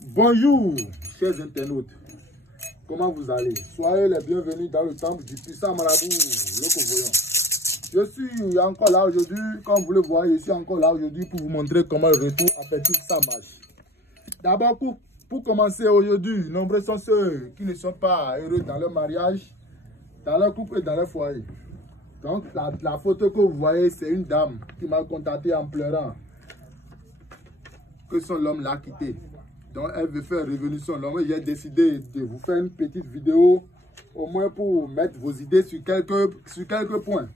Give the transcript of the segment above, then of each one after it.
Bonjour, chers internautes. Comment vous allez? Soyez les bienvenus dans le temple du puissant marabout, le Covoyant. Je suis encore là aujourd'hui, comme vous le voyez, je suis encore là aujourd'hui pour vous montrer comment le retour affectif ça marche. D'abord, pour commencer aujourd'hui, nombreux sont ceux qui ne sont pas heureux dans leur mariage, dans leur couple et dans leur foyer. Donc, la photo que vous voyez, c'est une dame qui m'a contacté en pleurant que son homme l'a quitté. Donc, elle veut faire revenir son homme. J'ai décidé de vous faire une petite vidéo, au moins pour mettre vos idées sur quelques points.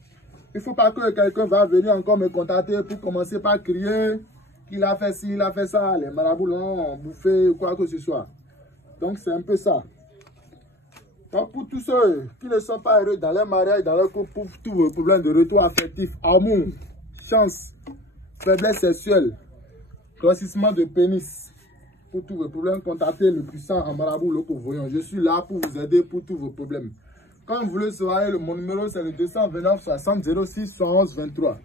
Il ne faut pas que quelqu'un va venir encore me contacter pour commencer par crier qu'il a fait ci, il a fait ça, les marabouts l'ont bouffé, quoi que ce soit. Donc, c'est un peu ça. Donc, pour tous ceux qui ne sont pas heureux dans leur mariage, dans leur couple, pour tous vos problèmes de retour affectif, amour, chance, faiblesse sexuelle, grossissement de pénis, pour tous vos problèmes, contactez le puissant en marabout le Covoyant. Je suis là pour vous aider pour tous vos problèmes. Comme vous le saurez, mon numéro c'est le 229 60 06 111 23.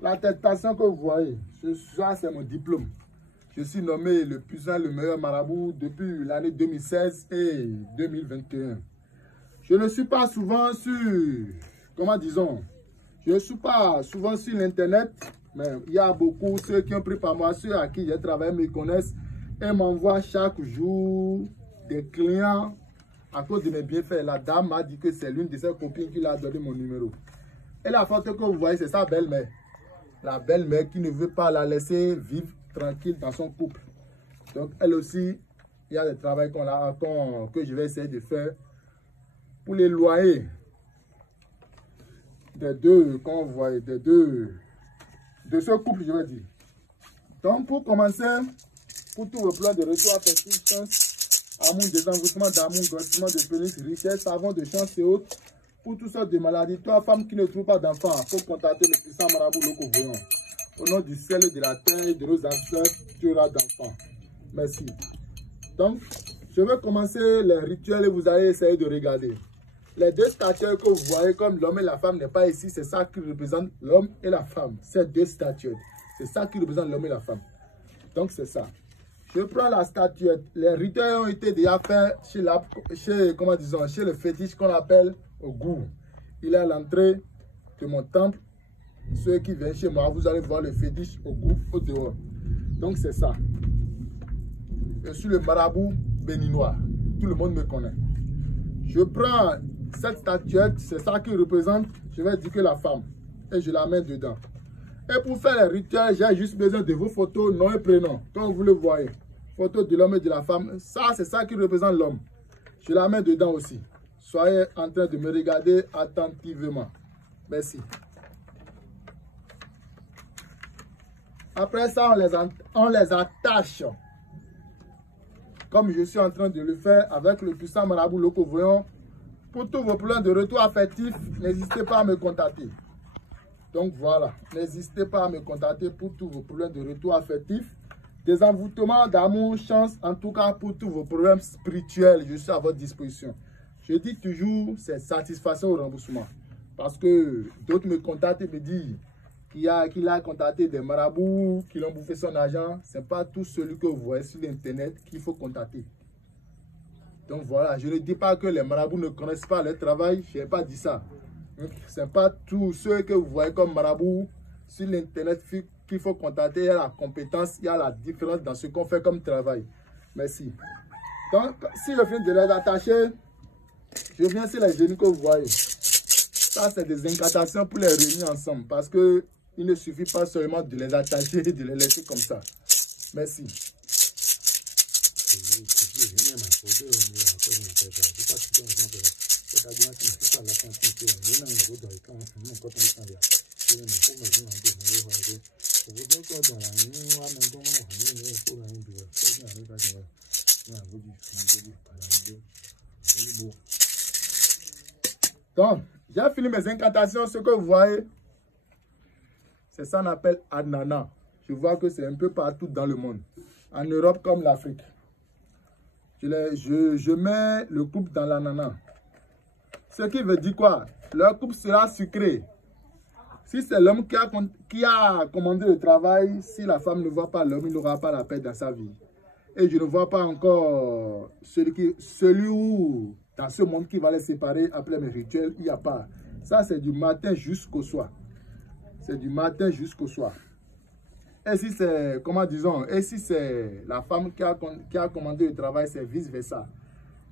L'attestation que vous voyez, ça c'est mon diplôme. Je suis nommé le puissant, le meilleur marabout depuis l'année 2016 et 2021. Je ne suis pas souvent sur, comment disons, je ne suis pas souvent sur l'internet, mais il y a beaucoup, ceux qui ont pris par moi, ceux à qui j'ai travaillé me connaissent et m'envoient chaque jour des clients à cause de mes bienfaits. La dame m'a dit que c'est l'une de ses copines qui l'a donné mon numéro. Et la photo que vous voyez, c'est sa belle-mère. La belle-mère qui ne veut pas la laisser vivre tranquille dans son couple. Donc elle aussi, il y a le travail que je vais essayer de faire pour les loyers des deux, comme vous voyez, de ce couple, je vais dire. Donc pour commencer, pour tous vos plans de retour affectif, chance, amour, désenvoûtement d'amour, grossissement de pénis, richesse, savon de chance et autres, pour toutes sortes de maladies, toi, femme qui ne trouve pas d'enfant, il faut contacter le puissant marabout le Covoyant. Au nom du ciel, de la terre et de nos ancêtres, tu auras d'enfants. Merci. Donc, je vais commencer les rituels et vous allez essayer de regarder. Les deux statuettes que vous voyez comme l'homme et la femme n'est pas ici, c'est ça qui représente l'homme et la femme. Ces deux statuettes, c'est ça qui représente l'homme et la femme. Donc, c'est ça. Je prends la statuette. Les rituels ont été déjà faits chez le fétiche qu'on appelle au goût. Il est à l'entrée de mon temple. Ceux qui viennent chez moi, vous allez voir le fétiche au goût, au dehors. Donc, c'est ça. Je suis le marabout béninois. Tout le monde me connaît. Je prends cette statuette, c'est ça qui représente, je vais dire que la femme. Et je la mets dedans. Et pour faire les rituels, j'ai juste besoin de vos photos, nom et prénom, comme vous le voyez. Photo de l'homme et de la femme. Ça, c'est ça qui représente l'homme. Je la mets dedans aussi. Soyez en train de me regarder attentivement. Merci. Après ça, on les attache. Comme je suis en train de le faire avec le puissant marabout le Covoyant. Pour tous vos problèmes de retour affectif, n'hésitez pas à me contacter. Donc voilà, n'hésitez pas à me contacter pour tous vos problèmes de retour affectif, désenvoûtement d'amour, chance, en tout cas pour tous vos problèmes spirituels, je suis à votre disposition. Je dis toujours, c'est satisfaction au remboursement. Parce que d'autres me contactent et me disent qu'il a contacté des marabouts, qui l'ont bouffé son argent. Ce n'est pas tout celui que vous voyez sur l'internet qu'il faut contacter. Donc voilà, je ne dis pas que les marabouts ne connaissent pas leur travail, je n'ai pas dit ça. Ce n'est pas tous ceux que vous voyez comme marabouts sur l'internet qu'il faut contacter. Il y a la compétence, il y a la différence dans ce qu'on fait comme travail. Merci. Donc, si je viens de les attacher, je viens sur les genoux que vous voyez. Ça, c'est des incantations pour les réunir ensemble. Parce que il ne suffit pas seulement de les attacher et de les laisser comme ça. Merci. Donc, j'ai fini mes incantations. Ce que vous voyez, c'est ça qu'on appelle Adnana. Je vois que c'est un peu partout dans le monde. En Europe comme l'Afrique. Je mets le couple dans l'ananas. Ce qui veut dire quoi? Leur couple sera sucré. Si c'est l'homme qui a commandé le travail, si la femme ne voit pas l'homme, il n'aura pas la paix dans sa vie. Et je ne vois pas encore celui où, dans ce monde qui va les séparer après mes rituels, il n'y a pas. Ça, c'est du matin jusqu'au soir. C'est du matin jusqu'au soir. Et si c'est, comment disons, et si c'est la femme qui a commandé le travail, c'est vice-versa.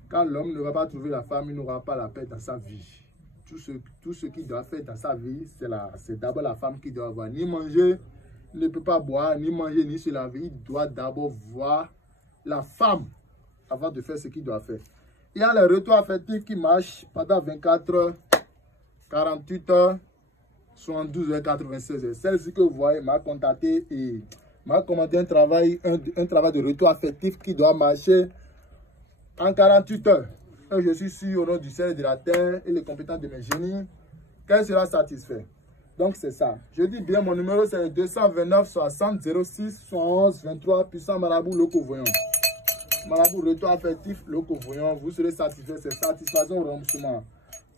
Quand l'homme ne va pas trouver la femme, il n'aura pas la paix dans sa vie. Tout ce qu'il doit faire dans sa vie, c'est d'abord la femme qui doit avoir. Ni manger, il ne peut pas boire, ni manger, ni se laver. Il doit d'abord voir la femme avant de faire ce qu'il doit faire. Il y a les retours affectifs qui marchent pendant 24 heures, 48 heures, 72 heures, 96 heures. Celle-ci que vous voyez m'a contacté et m'a commandé un travail de retour affectif qui doit marcher en 48 heures. Et je suis sûr au nom du ciel et de la terre et les compétences de mes génies qu'elle sera satisfaite. Donc c'est ça. Je dis bien, mon numéro c'est le 229 60 06 71 23 puissant marabout loco voyant. Marabout retour affectif loco voyant. Vous serez satisfait. C'est satisfaction au remboursement.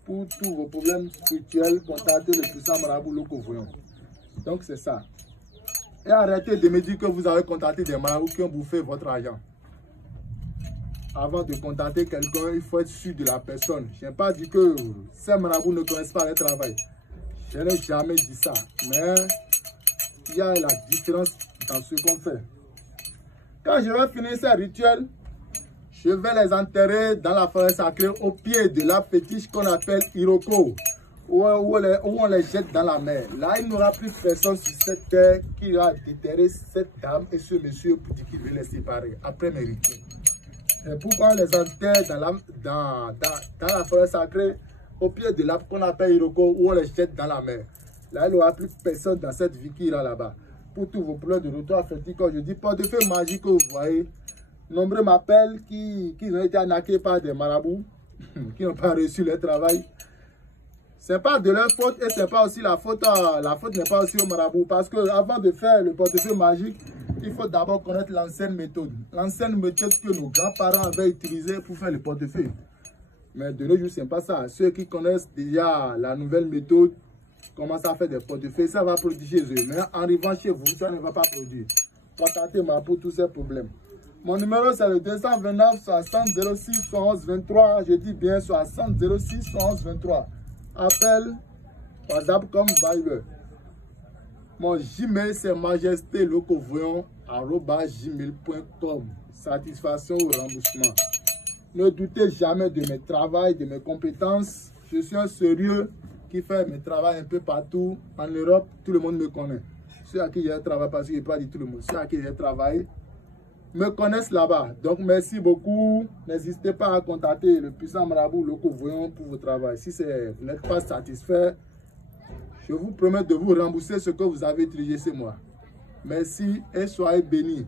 Pour tous vos problèmes spirituels, contactez le puissant marabout loco voyant. Donc c'est ça. Et arrêtez de me dire que vous avez contacté des marabouts qui ont bouffé votre argent. Avant de contacter quelqu'un, il faut être sûr de la personne. Je n'ai pas dit que ces marabouts ne connaissent pas le travail. Je n'ai jamais dit ça. Mais il y a la différence dans ce qu'on fait. Quand je vais finir ces rituels, je vais les enterrer dans la forêt sacrée au pied de la fétiche qu'on appelle Iroko. Où on les jette dans la mer. Là, il n'y aura plus personne sur cette terre qui va déterrer cette dame et ce monsieur pour dire qu'il veut les séparer après mes rituels. Et pourquoi on les enterre dans la forêt sacrée au pied de l'arbre qu'on appelle Iroko où on les jette dans la mer. Là, il n'y aura plus personne dans cette vie qui ira là-bas. Pour tous vos problèmes de retour affectif, quand je dis portefeuille magique que vous voyez, nombreux m'appellent qui ont été arnaqués par des marabouts qui n'ont pas reçu leur travail. Ce n'est pas de leur faute et c'est pas aussi la faute n'est pas aussi au marabout. Parce que avant de faire le portefeuille magique, il faut d'abord connaître l'ancienne méthode. L'ancienne méthode que nos grands-parents avaient utilisée pour faire le portefeuille. Mais de nos jours, ce n'est pas ça. Ceux qui connaissent déjà la nouvelle méthode commencent à faire des portefeuilles. Ça va produire chez eux. Mais en arrivant chez vous, ça ne va pas produire. Contactez-moi pour tous ces problèmes. Mon numéro, c'est le 229 60 06 71 23. Je dis bien 60 06 71 23. Appel, WhatsApp comme Viber. Mon Gmail, c'est majestélocovoyon@gmail.com. Satisfaction au remboursement. Ne doutez jamais de mes travaux, de mes compétences. Je suis un sérieux qui fait mes travaux un peu partout. En Europe, tout le monde me connaît. Ceux à qui j'ai travaillé, parce que je n'ai pas dit tout le monde, ceux à qui j'ai travaillé me connaissent là-bas. Donc, merci beaucoup. N'hésitez pas à contacter le puissant marabout Loco Voyant pour votre travail. Si vous n'êtes pas satisfait, je vous promets de vous rembourser ce que vous avez utilisé chez moi. Merci et soyez bénis.